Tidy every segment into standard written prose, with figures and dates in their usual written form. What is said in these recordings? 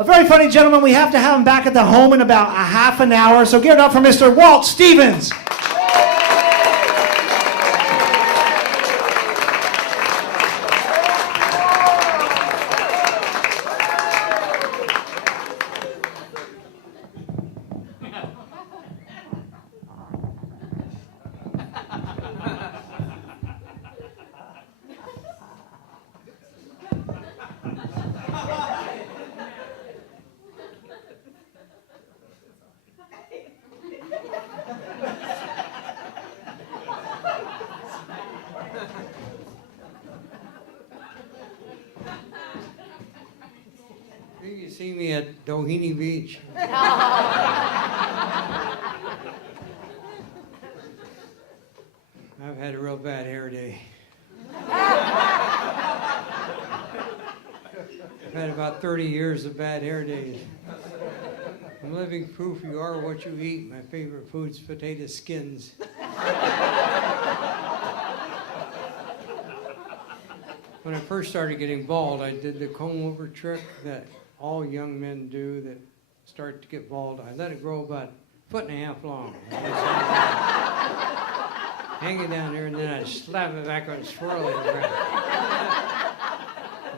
A very funny gentleman. We have to have him back at the home in about a half an hour. So give it up for Mr. Walt Stevens. You see me at Doheny Beach. I've had a real bad hair day. I've had about 30 years of bad hair days. I'm living proof you are what you eat. My favorite food's potato skins. When I first started getting bald, I did the comb-over trick that all young men do that start to get bald. I let it grow about a foot and a half long. Hang it down there, and then I slap it back and swirl it around.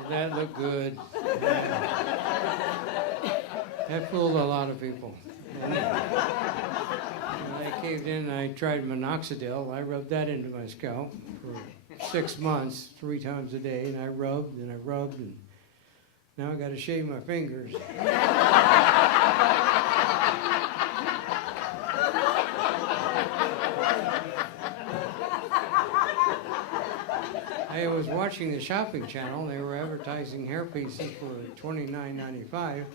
That looked good. That fooled a lot of people. When I caved in, I tried minoxidil. I rubbed that into my scalp for 6 months, 3 times a day, and I rubbed, and now I got to shave my fingers. I was watching the shopping channel. They were advertising hair pieces for $29.95,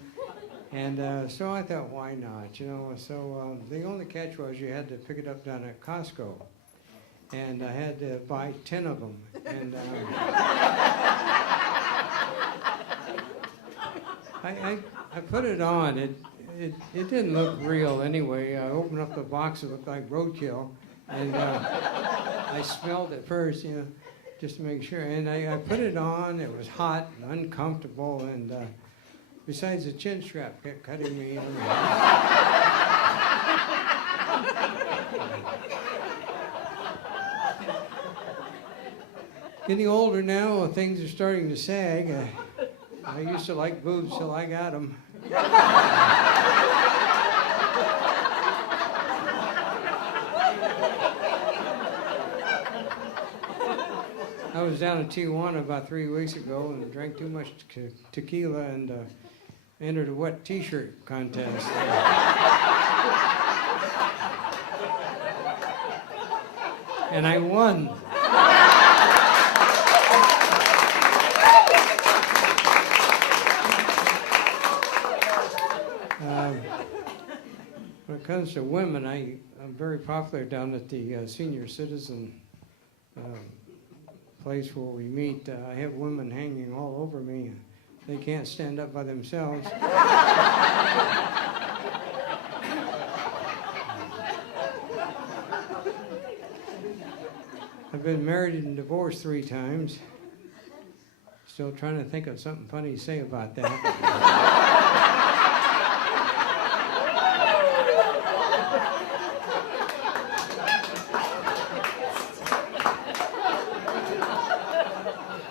and so I thought, why not? You know, so the only catch was you had to pick it up down at Costco. And I had to buy 10 of them. And I put it on. It didn't look real anyway. I opened up the box. It looked like roadkill. And I smelled it first, you know, just to make sure. And I put it on. It was hot and uncomfortable. And besides, the chin strap kept cutting me. Getting older now, things are starting to sag. I used to like boobs till I got them. I was down in Tijuana about 3 weeks ago and drank too much tequila and entered a wet t-shirt contest. And I won. When it comes to women, I'm very popular down at the senior citizen place where we meet. I have women hanging all over me. They can't stand up by themselves. I've been married and divorced 3 times. Still trying to think of something funny to say about that.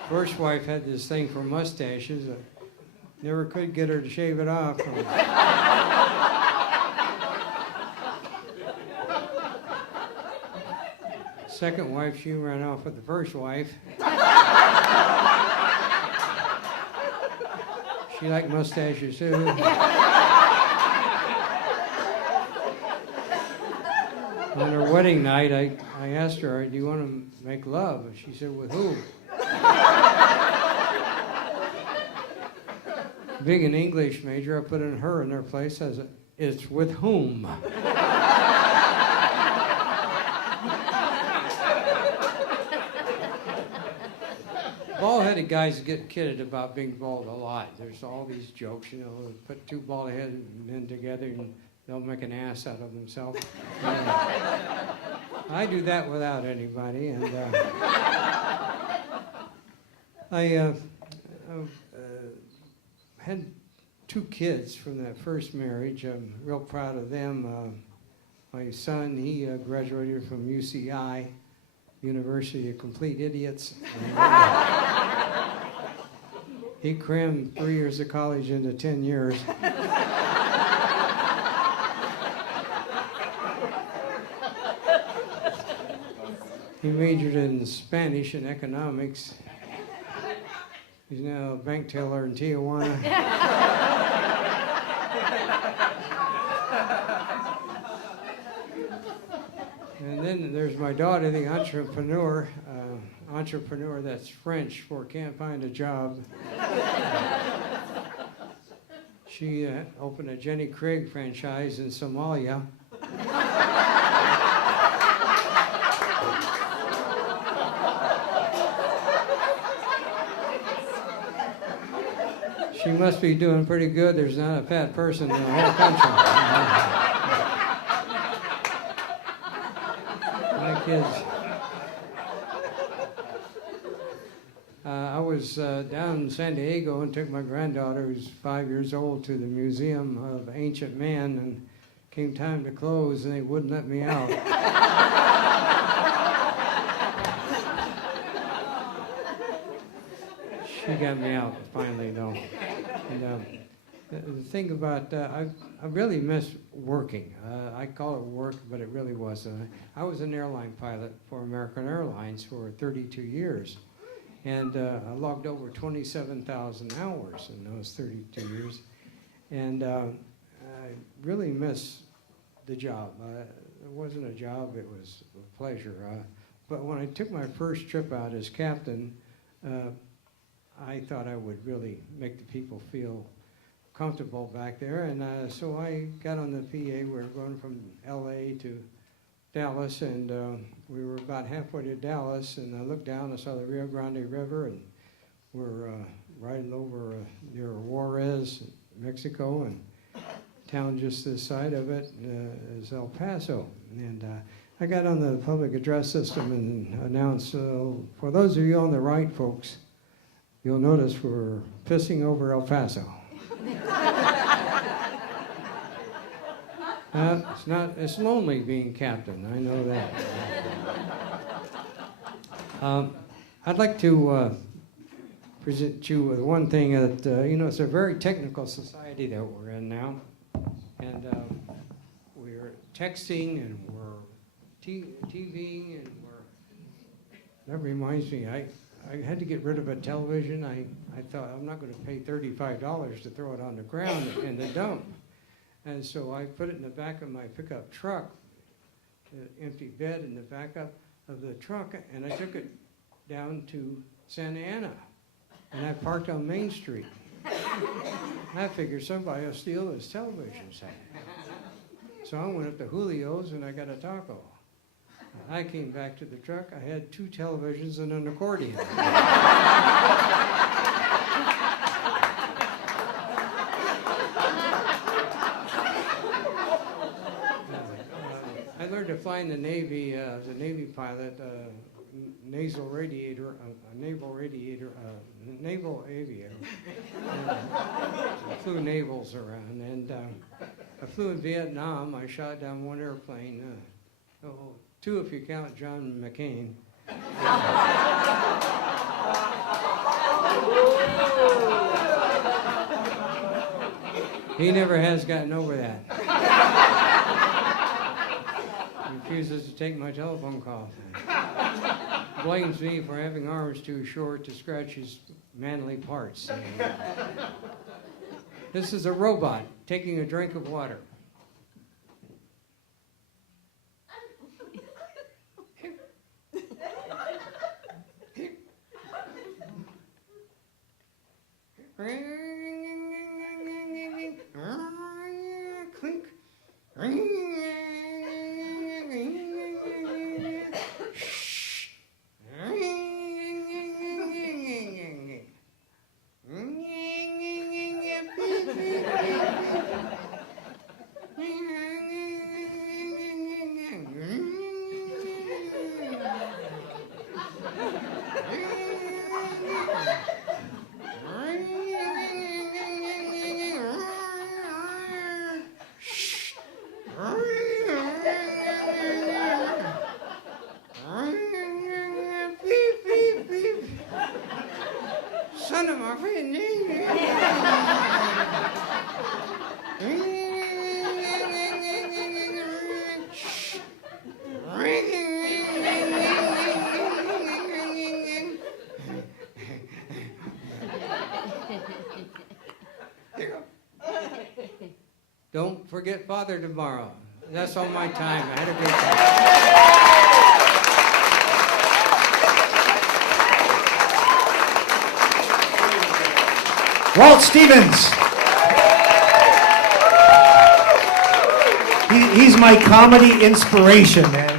First wife had this thing for mustaches. Never could get her to shave it off. Second wife, she ran off with the first wife. She liked mustaches too. On her wedding night, I asked her, "Do you want to make love?" And she said, "With who?" Being an English major, I put in her in their place as it's with whom. Bald-headed guys get kidded about being bald a lot. There's all these jokes, you know, put 2 bald-headed men together and they'll make an ass out of themselves. I do that without anybody, and I had 2 kids from that first marriage. I'm real proud of them. My son, he graduated from UCI, University of Complete Idiots. And, he crammed 3 years of college into 10 years. He majored in Spanish and economics. He's now a bank teller in Tijuana. And then there's my daughter, the entrepreneur. Entrepreneur, that's French for can't find a job. She opened a Jenny Craig franchise in Somalia. She must be doing pretty good. There's not a fat person in the whole country. My kids. I was down in San Diego and took my granddaughter, who's 5 years old, to the Museum of Ancient Man, and came time to close, and they wouldn't let me out. She got me out finally, though. And the thing about, I really miss working. I call it work, but it really wasn't. I was an airline pilot for American Airlines for 32 years. And I logged over 27,000 hours in those 32 years. And I really miss the job. It wasn't a job, it was a pleasure. But when I took my first trip out as captain, I thought I would really make the people feel comfortable back there. And so I got on the PA. We were going from LA to Dallas, and we were about halfway to Dallas, and I looked down and saw the Rio Grande River, and we're riding over near Juarez, Mexico, and town just this side of it is El Paso. And I got on the public address system and announced, for those of you on the right, folks, you'll notice we're pissing over El Paso. It's lonely being captain, I know that. I'd like to present you with one thing that, it's a very technical society that we're in now. And we're texting and we're TVing and that reminds me, I had to get rid of a television. I thought I'm not going to pay $35 to throw it on the ground in the dump. And so I put it in the back of my pickup truck, empty bed in the back of the truck, and I took it down to Santa Ana. And I parked on Main Street. I figured somebody will steal this television set. So I went up to Julio's and I got a taco. I came back to the truck. I had 2 televisions and an accordion. I learned to fly in the Navy as a Navy pilot, naval aviator. I flew navals around, and I flew in Vietnam. I shot down 1 airplane, 2 if you count John McCain. He never has gotten over that. Refuses to take my telephone call. Blames me for having arms too short to scratch his manly parts. This is a robot taking a drink of water. Clink. son of my friend. Don't forget Father tomorrow. That's all my time. I had a great time. Walt Stevens. He's my comedy inspiration, man.